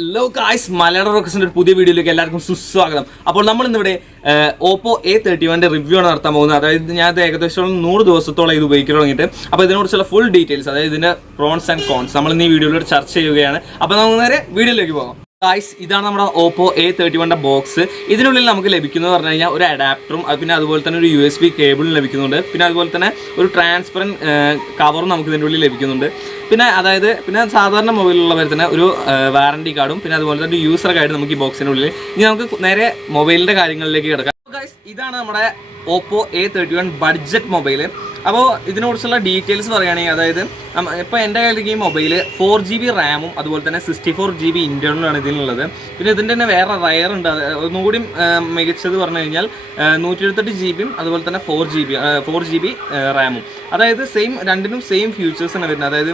Hello guys, Malayalam റോക്കസിന്റെ ഒരു പുതിയ വീഡിയോയിലേക്ക് എല്ലാവർക്കും സുസ്വാഗതം. അപ്പോൾ നമ്മൾ ഇന്നിവിടെ ഓപ്പോ A31 റിവ്യൂ ആണ് നടത്താൻ പോകുന്നത്. അതായത് ഞാൻ ഏകദേശം 100 ദിവസത്തോളം ഇത് ഉപയോഗിക്കാൻ തുടങ്ങിയിട്ട്. അപ്പോൾ ഇതിനെക്കുറിച്ചുള്ള ഫുൾ ഡീറ്റെയിൽസ്, അതായത് ഇതിന്റെ പ്രോൺസ് ആൻഡ് കോൺസ് നമ്മൾ ഇന്ന് ഈ വീഡിയോയിലൂടെ ചർച്ച ചെയ്യുകയാണ്. അപ്പോൾ നമുക്ക് നേരെ വീഡിയോയിലേക്ക് പോകാം. ഗായ്സ്, ഇതാണ് നമ്മുടെ ഓപ്പോ A31 ബോക്സ്. ഇതിനുള്ളിൽ നമുക്ക് ലഭിക്കുന്നത് പറഞ്ഞു കഴിഞ്ഞാൽ ഒരു അഡാപ്റ്ററും പിന്നെ അതുപോലെ തന്നെ ഒരു USB കേബിളും ലഭിക്കുന്നുണ്ട്. പിന്നെ അതുപോലെ തന്നെ ഒരു ട്രാൻസ്പെറൻറ്റ് കവറും നമുക്ക് ഇതിൻ്റെ ഉള്ളിൽ ലഭിക്കുന്നുണ്ട്. പിന്നെ സാധാരണ മൊബൈലുള്ളവർ തന്നെ ഒരു വാറണ്ടി കാർഡും പിന്നെ അതുപോലെ തന്നെ ഒരു യൂസർ ഗൈഡ് നമുക്ക് ഈ ബോക്സിനുള്ളിൽ. ഇനി നമുക്ക് നേരെ മൊബൈലിൻ്റെ കാര്യങ്ങളിലേക്ക് കിടക്കാം. ഗായ്സ്, ഇതാണ് നമ്മുടെ ഓപ്പോ A31 ബഡ്ജറ്റ് മൊബൈൽ. അപ്പോൾ ഇതിനെക്കുറിച്ചുള്ള ഡീറ്റെയിൽസ് പറയുകയാണെങ്കിൽ, അതായത് ഇപ്പോൾ എൻ്റെ കയ്യിലേക്ക് ഈ മൊബൈൽ 4GB റാമും അതുപോലെ തന്നെ 64GB ഇൻറ്റേർണലാണ് ഇതിനുള്ളത്. പിന്നെ ഇതിൻ്റെ തന്നെ വേറെ റയർ ഉണ്ട്. ഒന്നുകൂടി മികച്ചത് പറഞ്ഞു കഴിഞ്ഞാൽ 128GB അതുപോലെ തന്നെ 4GB റാമും. അതായത് രണ്ടിനും സെയിം ഫ്യൂച്ചേഴ്സാണ് വരുന്നത്. അതായത്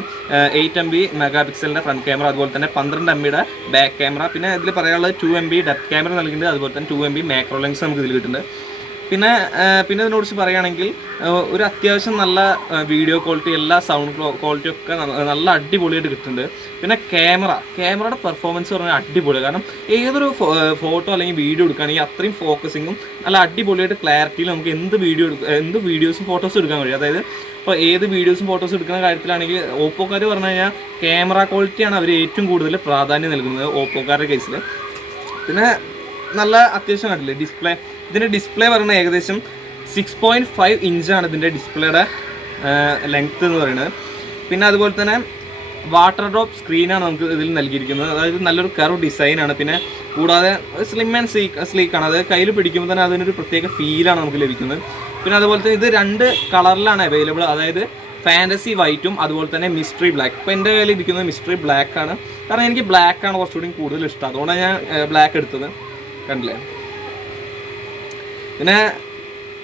8MB മെഗാ പിക്സലിൻ്റെ ഫ്രണ്ട് ക്യാമറ, അതുപോലെ തന്നെ 12MB ബാക്ക് ക്യാമറ. പിന്നെ ഇതിൽ പറയാനുള്ളത് 2MB ഡെപ്ത് ക്യാമറ നൽകുന്നുണ്ട്. അതുപോലെ തന്നെ 2MB മാക്രോ ലെൻസ് നമുക്ക് ഇതിൽ കിട്ടുന്നുണ്ട്. പിന്നെ ഇതിനെക്കുറിച്ച് പറയുകയാണെങ്കിൽ ഒരു അത്യാവശ്യം നല്ല വീഡിയോ ക്വാളിറ്റി, എല്ലാ സൗണ്ട് ക്വാളിറ്റി ഒക്കെ നല്ല അടിപൊളിയായിട്ട് കിട്ടുന്നുണ്ട്. പിന്നെ ക്യാമറയുടെ പെർഫോമൻസ് പറഞ്ഞാൽ അടിപൊളി. കാരണം ഏതൊരു ഫോട്ടോ അല്ലെങ്കിൽ വീഡിയോ എടുക്കുകയാണെങ്കിൽ അത്രയും ഫോക്കസിങ്ങും നല്ല അടിപൊളിയായിട്ട് ക്ലാരിറ്റിയിൽ നമുക്ക് എന്ത് വീഡിയോസും ഫോട്ടോസും എടുക്കാൻ കഴിയും. അതായത് ഇപ്പോൾ ഏത് വീഡിയോസും ഫോട്ടോസും എടുക്കുന്ന കാര്യത്തിലാണെങ്കിൽ ഓപ്പോക്കാർ പറഞ്ഞു കഴിഞ്ഞാൽ ക്യാമറ ക്വാളിറ്റിയാണ് അവർ ഏറ്റവും കൂടുതൽ പ്രാധാന്യം നൽകുന്നത് ഓപ്പോക്കാരുടെ കേസിൽ. പിന്നെ നല്ല അത്യാവശ്യം കണ്ടില്ലേ ഇതിൻ്റെ ഡിസ്പ്ലേ പറയുന്നത് ഏകദേശം 6.5 ഇഞ്ചാണ് ഇതിൻ്റെ ഡിസ്പ്ലേയുടെ ലെങ്ത്ത് എന്ന് പറയുന്നത്. പിന്നെ അതുപോലെ തന്നെ വാട്ടർ ഡ്രോപ്പ് സ്ക്രീനാണ് നമുക്ക് ഇതിൽ നൽകിയിരിക്കുന്നത്. അതായത് നല്ലൊരു കർവ് ഡിസൈനാണ്. പിന്നെ കൂടാതെ സ്ലിം ആൻഡ് സ്ലീക്കാണ്. അതായത് കയ്യിൽ പിടിക്കുമ്പോൾ തന്നെ അതിനൊരു പ്രത്യേക ഫീലാണ് നമുക്ക് ലഭിക്കുന്നത്. പിന്നെ അതുപോലെ തന്നെ ഇത് 2 കളറിലാണ് അവൈലബിൾ. അതായത് ഫാൻറ്റസി വൈറ്റും അതുപോലെ തന്നെ മിസ്റ്ററി ബ്ലാക്ക്. ഇപ്പോൾ എൻ്റെ കയ്യിൽ ഇരിക്കുന്നത് മിസ്റ്ററി ബ്ലാക്ക് ആണ്. കാരണം എനിക്ക് ബ്ലാക്ക് ആണ് കുറച്ചുകൂടി കൂടുതൽ ഇഷ്ടം. അതുകൊണ്ടാണ് ഞാൻ ബ്ലാക്ക് എടുത്തത്. കണ്ടില്ലേ? പിന്നെ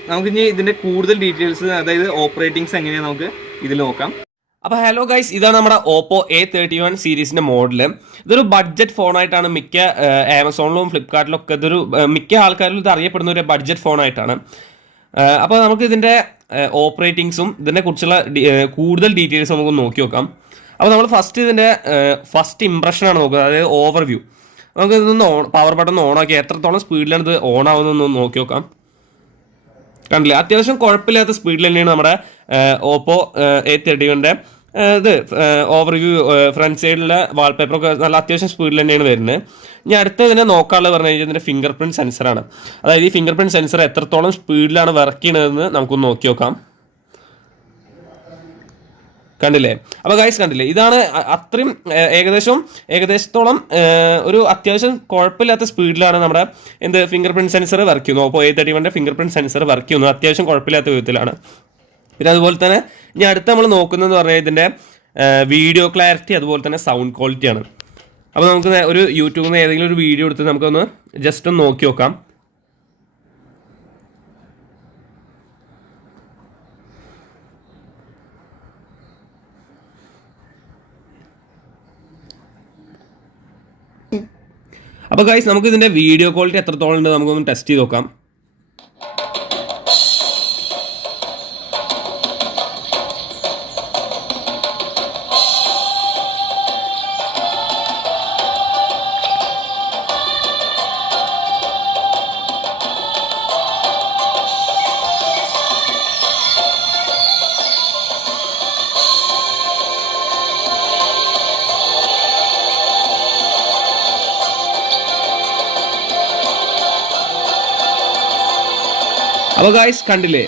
നമുക്കിനി ഇതിൻ്റെ കൂടുതൽ ഡീറ്റെയിൽസ്, അതായത് ഓപ്പറേറ്റിങ്സ് എങ്ങനെയാണ് നമുക്ക് ഇതിൽ നോക്കാം. അപ്പോൾ ഹലോ ഗൈസ്, ഇതാണ് നമ്മുടെ ഓപ്പോ A31 സീരീസിൻ്റെ മോഡൽ. ഇതൊരു ബഡ്ജറ്റ് ഫോണായിട്ടാണ് മിക്ക ആമസോണിലും ഫ്ലിപ്കാർട്ടിലും ഒക്കെ ഇതൊരു മിക്ക ആൾക്കാരിലും ഇത് അറിയപ്പെടുന്ന ഒരു ബഡ്ജറ്റ് ഫോണായിട്ടാണ്. അപ്പോൾ നമുക്ക് ഇതിൻ്റെ ഓപ്പറേറ്റിങ്സും ഇതിനെ കുറിച്ചുള്ള കൂടുതൽ ഡീറ്റെയിൽസ് നമുക്ക് നോക്കി നോക്കാം. അപ്പോൾ നമ്മൾ ഇതിൻ്റെ ഫസ്റ്റ് ഇംപ്രഷനാണ് നോക്കുന്നത്, അതായത് ഓവർവ്യൂ. നമുക്ക് ഇതൊന്ന് പവർ ബട്ടൺ ഓണാക്കി എത്രത്തോളം സ്പീഡിലാണ് ഇത് ഓൺ ആവുന്നതെന്ന് നോക്കി നോക്കാം. കണ്ടില്ലേ? അത്യാവശ്യം കുഴപ്പമില്ലാത്ത സ്പീഡിൽ തന്നെയാണ് നമ്മുടെ ഓപ്പോ A31 ഇത് ഓവർവ്യൂ. ഫ്രണ്ട് സൈഡിലെ വാൾപേപ്പറൊക്കെ നല്ല അത്യാവശ്യം സ്പീഡിൽ തന്നെയാണ് വരുന്നത്. ഇനി അടുത്തതിനെ നോക്കാനുള്ളത് പറഞ്ഞു കഴിഞ്ഞാൽ ഇതിൻ്റെ ഫിംഗർ പ്രിൻറ്റ് സെൻസറാണ്. അതായത് ഈ ഫിംഗർ പ്രിൻറ്റ് സെൻസർ എത്രത്തോളം സ്പീഡിലാണ് വർക്ക് ചെയ്യണതെന്ന് നമുക്കൊന്ന് നോക്കി നോക്കാം. കണ്ടില്ലേ? അപ്പോൾ ഗൈസ് കണ്ടില്ലേ, ഇതാണ് അത്രയും ഏകദേശത്തോളം ഒരു അത്യാവശ്യം കുഴപ്പമില്ലാത്ത സ്പീഡിലാണ് നമ്മുടെ ഫിംഗർ പ്രിൻറ്റ് സെൻസർ വർക്ക് ചെയ്യുന്നത്. അപ്പോൾ A31 finger print sensor work ചെയ്യുന്നത് അത്യാവശ്യം കുഴപ്പമില്ലാത്ത വിധത്തിലാണ്. പിന്നെ അതുപോലെ തന്നെ ഇനി അടുത്ത് നമ്മൾ നോക്കുന്നതെന്ന് പറഞ്ഞാൽ ഇതിൻ്റെ വീഡിയോ ക്ലാരിറ്റി അതുപോലെ തന്നെ സൗണ്ട് ക്വാളിറ്റിയാണ്. അപ്പോൾ നമുക്ക് ഒരു യൂട്യൂബിൽ നിന്ന് ഏതെങ്കിലും ഒരു വീഡിയോ എടുത്ത് നമുക്കൊന്ന് ജസ്റ്റ് ഒന്ന് നോക്കി നോക്കാം. അപ്പോൾ ഗൈസ്, നമുക്ക് ഇതിൻ്റെ വീഡിയോ ക്വാളിറ്റി എത്രത്തോളം ഉണ്ട് നമുക്കൊന്ന് ടെസ്റ്റ് ചെയ്ത് നോക്കാം. അപ്പോൾ ഗൈസ് കണ്ടില്ലേ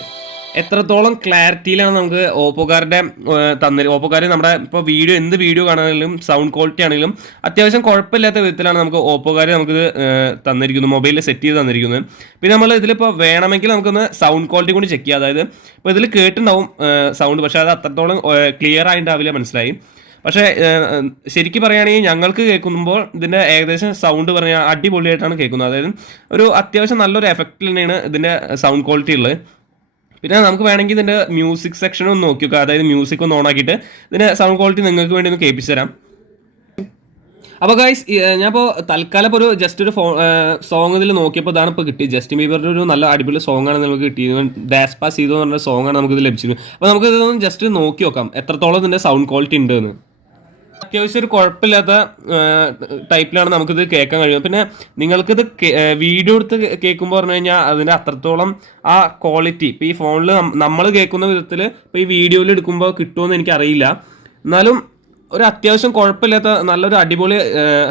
എത്രത്തോളം ക്ലാരിറ്റിയിലാണ് നമുക്ക് ഓപ്പോക്കാർ നമ്മുടെ ഇപ്പോൾ എന്ത് വീഡിയോ കാണാനാണെങ്കിലും സൗണ്ട് ക്വാളിറ്റി ആണെങ്കിലും അത്യാവശ്യം കുഴപ്പമില്ലാത്ത വിധത്തിലാണ് നമുക്ക് ഓപ്പോക്കാർ നമുക്കിത് തന്നിരിക്കുന്നത്, മൊബൈലിൽ സെറ്റ് ചെയ്ത് തന്നിരിക്കുന്നത്. പിന്നെ നമ്മൾ ഇതിലിപ്പോൾ വേണമെങ്കിൽ നമുക്കൊന്ന് സൗണ്ട് ക്വാളിറ്റി കൂടി ചെക്ക് ചെയ്യാം. അതായത് ഇപ്പോൾ ഇതിൽ കേട്ടുണ്ടാവും സൗണ്ട്, പക്ഷേ അത് അത്രത്തോളം ക്ലിയർ ആയിട്ടുണ്ടാവില്ല, മനസ്സിലായി. പക്ഷേ ശരിക്കും പറയുകയാണെങ്കിൽ ഞങ്ങൾക്ക് കേൾക്കുമ്പോൾ ഇതിൻ്റെ ഏകദേശം സൗണ്ട് പറഞ്ഞാൽ അടിപൊളിയായിട്ടാണ് കേൾക്കുന്നത്. അതായത് ഒരു അത്യാവശ്യം നല്ലൊരു എഫക്റ്റിൽ തന്നെയാണ് ഇതിൻ്റെ സൗണ്ട് ക്വാളിറ്റി ഉള്ളത്. പിന്നെ നമുക്ക് വേണമെങ്കിൽ ഇതിൻ്റെ മ്യൂസിക് സെക്ഷൻ ഒന്ന് നോക്കി നോക്കുക. അതായത് മ്യൂസിക് ഒന്ന് ഓൺ ആക്കിയിട്ട് ഇതിൻ്റെ സൗണ്ട് ക്വാളിറ്റി നിങ്ങൾക്ക് വേണ്ടി ഒന്ന് കേൾപ്പിച്ച് തരാം. അപ്പോൾ ഗൈസ്, ഞാനിപ്പോൾ തൽക്കാലം ഇപ്പോൾ ഒരു സോങ് ഇതിൽ നോക്കിയപ്പോൾ ഇതാണ് ഇപ്പോൾ കിട്ടി. ജസ്റ്റിൻ ബീബറിൻ്റെ ഒരു നല്ല അടിപൊളി സോങ് ആണ് നമുക്ക് കിട്ടിയത്. ഡാസ്പാസീതോ എന്ന് പറഞ്ഞ സോങ് ആണ് നമുക്കിത് ലഭിച്ചിരുന്നത്. അപ്പോൾ നമുക്കിതൊന്ന് ജസ്റ്റ് നോക്കി നോക്കാം എത്രത്തോളം ഇതിൻ്റെ സൗണ്ട് ക്വാളിറ്റി ഉണ്ട് എന്ന്. അത്യാവശ്യം ഒരു കുഴപ്പമില്ലാത്ത ടൈപ്പിലാണ് നമുക്കിത് കേൾക്കാൻ കഴിയും. പിന്നെ നിങ്ങൾക്കിത് വീഡിയോ എടുത്ത് കേൾക്കുമ്പോൾ പറഞ്ഞു കഴിഞ്ഞാൽ അതിൻ്റെ അത്രത്തോളം ആ ക്വാളിറ്റി ഇപ്പോൾ ഈ ഫോണിൽ നമ്മൾ കേൾക്കുന്ന വിധത്തിൽ ഇപ്പോൾ ഈ വീഡിയോയിൽ എടുക്കുമ്പോൾ കിട്ടുമെന്ന് എനിക്കറിയില്ല. എന്നാലും ഒരു അത്യാവശ്യം കുഴപ്പമില്ലാത്ത നല്ലൊരു അടിപൊളി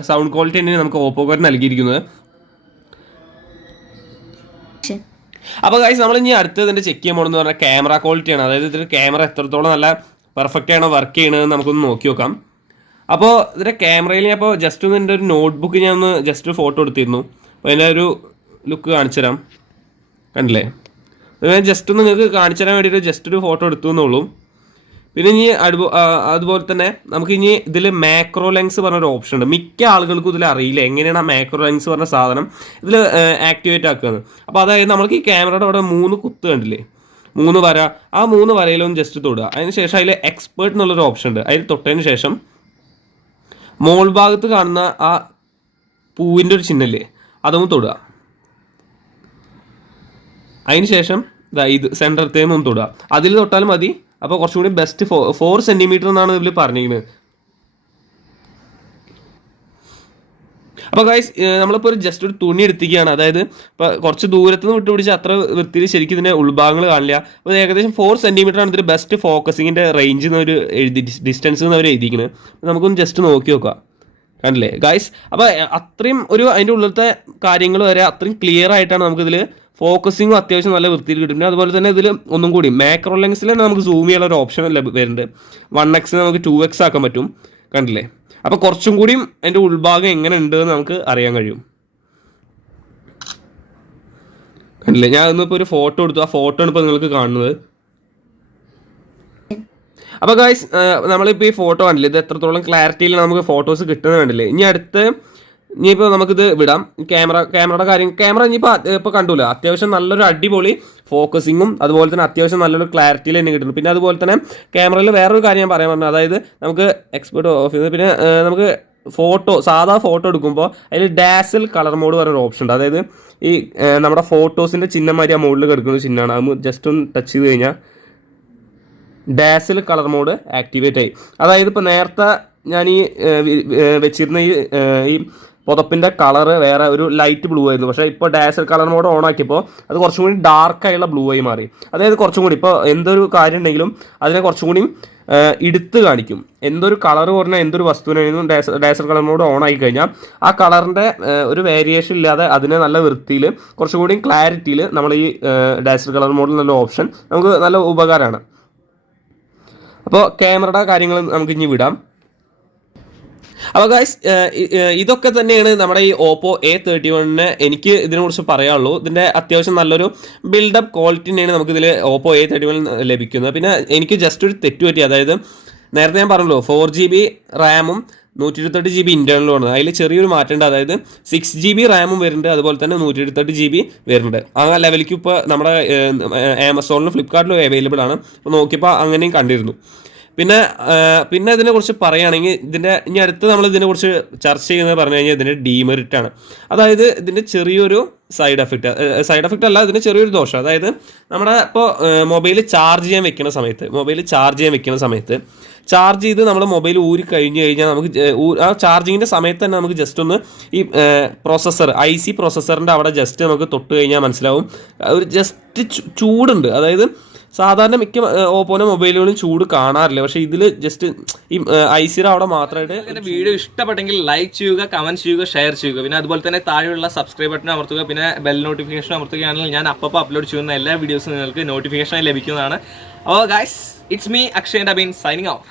സൗണ്ട് ക്വാളിറ്റി തന്നെയാണ് നമുക്ക് ഓപ്പോക്കാർ നൽകിയിരിക്കുന്നത്. അപ്പോൾ ഗൈസ് നമ്മൾ ഇനി അടുത്തതിൻ്റെ ചെക്ക് ചെയ്യാൻ പോകുന്നത് പറഞ്ഞാൽ ക്യാമറ ക്വാളിറ്റിയാണ്. അതായത് ഇതിൻ്റെ ക്യാമറ എത്രത്തോളം നല്ല പെർഫെക്റ്റ് ആണോ വർക്ക് ചെയ്യണത് നമുക്കൊന്ന് നോക്കി നോക്കാം. അപ്പോൾ ഇതിൻ്റെ ക്യാമറയിൽ ഞാൻ ഇപ്പോൾ ജസ്റ്റ് ഒന്ന് എൻ്റെ ഒരു നോട്ട്ബുക്ക് ഞാൻ ഒന്ന് ജസ്റ്റ് ഒരു ഫോട്ടോ എടുത്തിരുന്നു. അപ്പോൾ അതിൻ്റെ ഒരു ലുക്ക് കാണിച്ചു തരാം. കണ്ടില്ലേ? ഞാൻ ജസ്റ്റ് ഒന്ന് നിങ്ങൾക്ക് കാണിച്ചു തരാൻ വേണ്ടിയിട്ട് ജസ്റ്റ് ഒരു ഫോട്ടോ എടുത്തു എന്നുള്ളൂ. പിന്നെ ഇനി അതുപോലെ തന്നെ നമുക്ക് ഇനി ഇതിൽ മാക്രോ ലെൻസ് പറഞ്ഞൊരു ഓപ്ഷൻ ഉണ്ട്. മിക്ക ആളുകൾക്കും ഇതിൽ അറിയില്ല എങ്ങനെയാണ് ആ മാക്രോ ലെൻസ് പറഞ്ഞ സാധനം ഇതിൽ ആക്ടിവേറ്റ് ആക്കുന്നത്. അപ്പോൾ അതായത് നമുക്ക് ഈ ക്യാമറയുടെ അവിടെ 3 കുത്ത് കണ്ടില്ലേ, 3 വര, ആ 3 വരയിലൊന്ന് ജസ്റ്റ് തൊടുക. അതിന് ശേഷം അതിൽ എക്സ്പേർട്ട് എന്നുള്ളൊരു ഓപ്ഷൻ ഉണ്ട്. അതിൽ തൊട്ടതിന് ശേഷം മോൾ ഭാഗത്ത് കാണുന്ന ആ പൂവിൻ്റെ ഒരു ചിഹ്നല്ലേ അതൊന്ന് തൊടുക. അതിന് ശേഷം ഇത് സെൻറ്ററത്തേന്ന് ഒന്ന് തൊടുക. അതിൽ തൊട്ടാലും മതി. അപ്പോൾ കുറച്ചും കൂടി ബെസ്റ്റ് 4 സെൻറ്റിമീറ്റർ എന്നാണ് ഇതിൽ പറഞ്ഞിരിക്കുന്നത്. അപ്പോൾ ഗൈസ് നമ്മളിപ്പോൾ ഒരു ജസ്റ്റ് ഒരു തുണി എടുത്തിരിക്കുകയാണ്. അതായത് ഇപ്പോൾ കുറച്ച് ദൂരത്ത് നിന്ന് വിട്ടുപിടിച്ച് അത്ര വൃത്തിയിൽ ശരിക്കും ഇതിൻ്റെ ഉൾഭാഗങ്ങൾ കാണില്ല. അപ്പോൾ ഏകദേശം 4 സെൻറ്റിമീറ്റർ ആണ് ഇതിൽ ബെസ്റ്റ് ഫോക്കസിങ്ങിൻ്റെ റേഞ്ച് എന്നൊരു ഡിസ്റ്റൻസ് എന്ന് അവർ എഴുതിയിരിക്കുന്നത്. നമുക്കൊന്ന് ജസ്റ്റ് നോക്കി നോക്കാം. കണ്ടില്ലേ ഗൈസ്? അപ്പോൾ അത്രയും ഒരു അതിൻ്റെ ഉള്ളിലത്തെ കാര്യങ്ങൾ വരെ അത്രയും ക്ലിയർ ആയിട്ടാണ് നമുക്കിതിൽ ഫോക്കസിങ്ങും അത്യാവശ്യം നല്ല വൃത്തിയിൽ കിട്ടും. പിന്നെ അതുപോലെ തന്നെ ഇതിൽ ഒന്നും കൂടി മാക്രോ ലെൻസിൽ തന്നെ നമുക്ക് സൂം ചെയ്യാനുള്ള ഒരു ഓപ്ഷൻ വരുന്നുണ്ട്. 1x നമുക്ക് 2x ആക്കാൻ പറ്റും. കണ്ടില്ലേ? അപ്പോൾ കുറച്ചും കൂടിയും അതിൻ്റെ ഉൾഭാഗം എങ്ങനെ ഉണ്ട് എന്ന് നമുക്ക് അറിയാൻ കഴിയും. കണ്ടില്ലേ? ഞാൻ ഇന്നിപ്പോൾ ഒരു ഫോട്ടോ എടുത്തു. ആ ഫോട്ടോ ആണ് ഇപ്പോൾ നിങ്ങൾക്ക് കാണുന്നത്. അപ്പോൾ ഗൈസ് നമ്മളിപ്പോൾ ഈ ഫോട്ടോ കണ്ടില്ലേ, ഇത് എത്രത്തോളം ക്ലാരിറ്റിയിൽ നമുക്ക് ഫോട്ടോസ് കിട്ടുന്നത് കണ്ടില്ലേ? ഇനിയിപ്പോൾ നമുക്കിത് വിടാം. ക്യാമറയുടെ ക്യാമറ ഇനിയിപ്പോൾ കണ്ടൂല, അത്യാവശ്യം നല്ലൊരു അടിപൊളി ഫോക്കസിങ്ങും അതുപോലെ തന്നെ അത്യാവശ്യം നല്ലൊരു ക്ലാരിറ്റിയിൽ തന്നെ കിട്ടുന്നു. പിന്നെ അതുപോലെ തന്നെ ക്യാമറയിൽ വേറൊരു കാര്യം ഞാൻ പറയാൻ പറഞ്ഞു. അതായത് നമുക്ക് എക്സ്പേർട്ട് ഓഫ് ചെയ്ത് പിന്നെ നമുക്ക് സാധാ ഫോട്ടോ എടുക്കുമ്പോൾ അതിൽ ഡാസിൽ കളർ മോഡ് പറഞ്ഞൊരു ഓപ്ഷൻ ഉണ്ട്. അതായത് ഈ നമ്മുടെ ഫോട്ടോസിൻ്റെ ചിഹ്നമാതിരി ആ മുകളിൽ കിടക്കുന്ന ചിഹ്നമാണ്. അത് ജസ്റ്റ് ഒന്ന് ടച്ച് ചെയ്ത് കഴിഞ്ഞാൽ ഡാസിൽ കളർ മോഡ് ആക്ടിവേറ്റ് ആയി. അതായത് ഇപ്പോൾ നേരത്തെ ഞാൻ ഈ വെച്ചിരുന്ന ഈ പുതപ്പിൻ്റെ കളറ് വേറെ ഒരു ലൈറ്റ് ബ്ലൂ ആയിരുന്നു. പക്ഷേ ഇപ്പോൾ ഡാസൽ കളർ മോഡ് ഓൺ ആക്കിയപ്പോൾ അത് കുറച്ചും കൂടി ഡാർക്കായുള്ള ബ്ലൂ ആയി മാറി. അതായത് കുറച്ചും കൂടി ഇപ്പോൾ എന്തൊരു കാര്യം ഉണ്ടെങ്കിലും അതിനെ കുറച്ചും കൂടി എടുത്ത് കാണിക്കും. എന്തൊരു കളർ പറഞ്ഞാൽ എന്തൊരു വസ്തുവിനാണെങ്കിലും ഡാസൽ കളർ മോഡ് ഓൺ ആക്കി കഴിഞ്ഞാൽ ആ കളറിൻ്റെ ഒരു വേരിയേഷൻ ഇല്ലാതെ അതിനെ നല്ല വൃത്തിയിൽ കുറച്ചും കൂടി ക്ലാരിറ്റിയിൽ നമ്മൾ ഈ ഡാസൽ കളർ മോഡിൽ നല്ല ഓപ്ഷൻ നമുക്ക് നല്ല ഉപകാരമാണ്. അപ്പോൾ ക്യാമറയുടെ കാര്യങ്ങൾ നമുക്ക് ഇനി വിടാം. അപ്പോൾ ഗൈസ് ഇതൊക്കെ തന്നെയാണ് നമ്മുടെ ഈ ഓപ്പോ A31 എനിക്ക് ഇതിനെക്കുറിച്ച് പറയാനുള്ളൂ. ഇതിൻ്റെ അത്യാവശ്യം നല്ലൊരു ബിൽഡപ്പ് ക്വാളിറ്റി തന്നെയാണ് നമുക്കിതിൽ ഓപ്പോ A31 ലഭിക്കുന്നത്. പിന്നെ എനിക്ക് ജസ്റ്റ് ഒരു തെറ്റ് പറ്റി. അതായത് നേരത്തെ ഞാൻ പറഞ്ഞല്ലോ 4GB റാമും 128GB ഇൻറ്റേർണലുമാണ്. അതിൽ ചെറിയൊരു മാറ്റമുണ്ട്. അതായത് 6GB റാമും വരുന്നുണ്ട്, അതുപോലെ തന്നെ 128GB വരുന്നുണ്ട്. ആ ലെവലിലേക്ക് ഇപ്പോൾ നമ്മുടെ ആമസോണിലും ഫ്ലിപ്കാർട്ടിലും അവൈലബിൾ ആണ്. അപ്പോൾ നോക്കിയപ്പോൾ അങ്ങനെയും കണ്ടിരുന്നു. പിന്നെ ഇതിനെക്കുറിച്ച് പറയുകയാണെങ്കിൽ ഇനി അടുത്ത് നമ്മൾ ഇതിനെക്കുറിച്ച് ചർച്ച ചെയ്യുന്നത് പറഞ്ഞു കഴിഞ്ഞാൽ ഇതിൻ്റെ ഡീമെറിറ്റ് ആണ്. അതായത് ഇതിൻ്റെ ചെറിയൊരു സൈഡ് എഫക്റ്റ് അല്ല, ഇതിൻ്റെ ചെറിയൊരു ദോഷം. അതായത് നമ്മുടെ ഇപ്പോൾ മൊബൈൽ ചാർജ് ചെയ്യാൻ വെക്കുന്ന സമയത്ത് ചാർജ് ചെയ്ത് നമ്മൾ മൊബൈൽ ഊരി കഴിഞ്ഞ് കഴിഞ്ഞാൽ നമുക്ക് ആ ചാർജിങ്ങിൻ്റെ സമയത്ത് തന്നെ നമുക്ക് ജസ്റ്റ് ഒന്ന് ഈ IC പ്രോസസ്സറിൻ്റെ അവിടെ ജസ്റ്റ് നമുക്ക് തൊട്ട് കഴിഞ്ഞാൽ മനസ്സിലാവും ഒരു ജസ്റ്റ് ചൂടുണ്ട്. അതായത് സാധാരണ മിക്ക ഓപ്പോൻ്റെ മൊബൈലുകളും ചൂട് കാണാറില്ല, പക്ഷേ ഇതിൽ ജസ്റ്റ് ഈ ICയുടെ അവിടെ മാത്രമായിട്ട്. വീഡിയോ ഇഷ്ടപ്പെട്ടെങ്കിൽ ലൈക്ക് ചെയ്യുക, കമൻറ്റ് ചെയ്യുക, ഷെയർ ചെയ്യുക. പിന്നെ അതുപോലെ തന്നെ താഴെയുള്ള സബ്സ്ക്രൈബ് ബട്ടൺ അമർത്തുക. പിന്നെ ബെൽ നോട്ടിഫിക്കേഷൻ അമർത്തുകയാണെങ്കിൽ ഞാൻ അപ്പോൾ അപ്ലോഡ് ചെയ്യുന്ന എല്ലാ വീഡിയോസും നിങ്ങൾക്ക് നോട്ടിഫിക്കേഷനായി ലഭിക്കുന്നതാണ്. അപ്പോൾ guys, it's me Akshay and Abin signing off.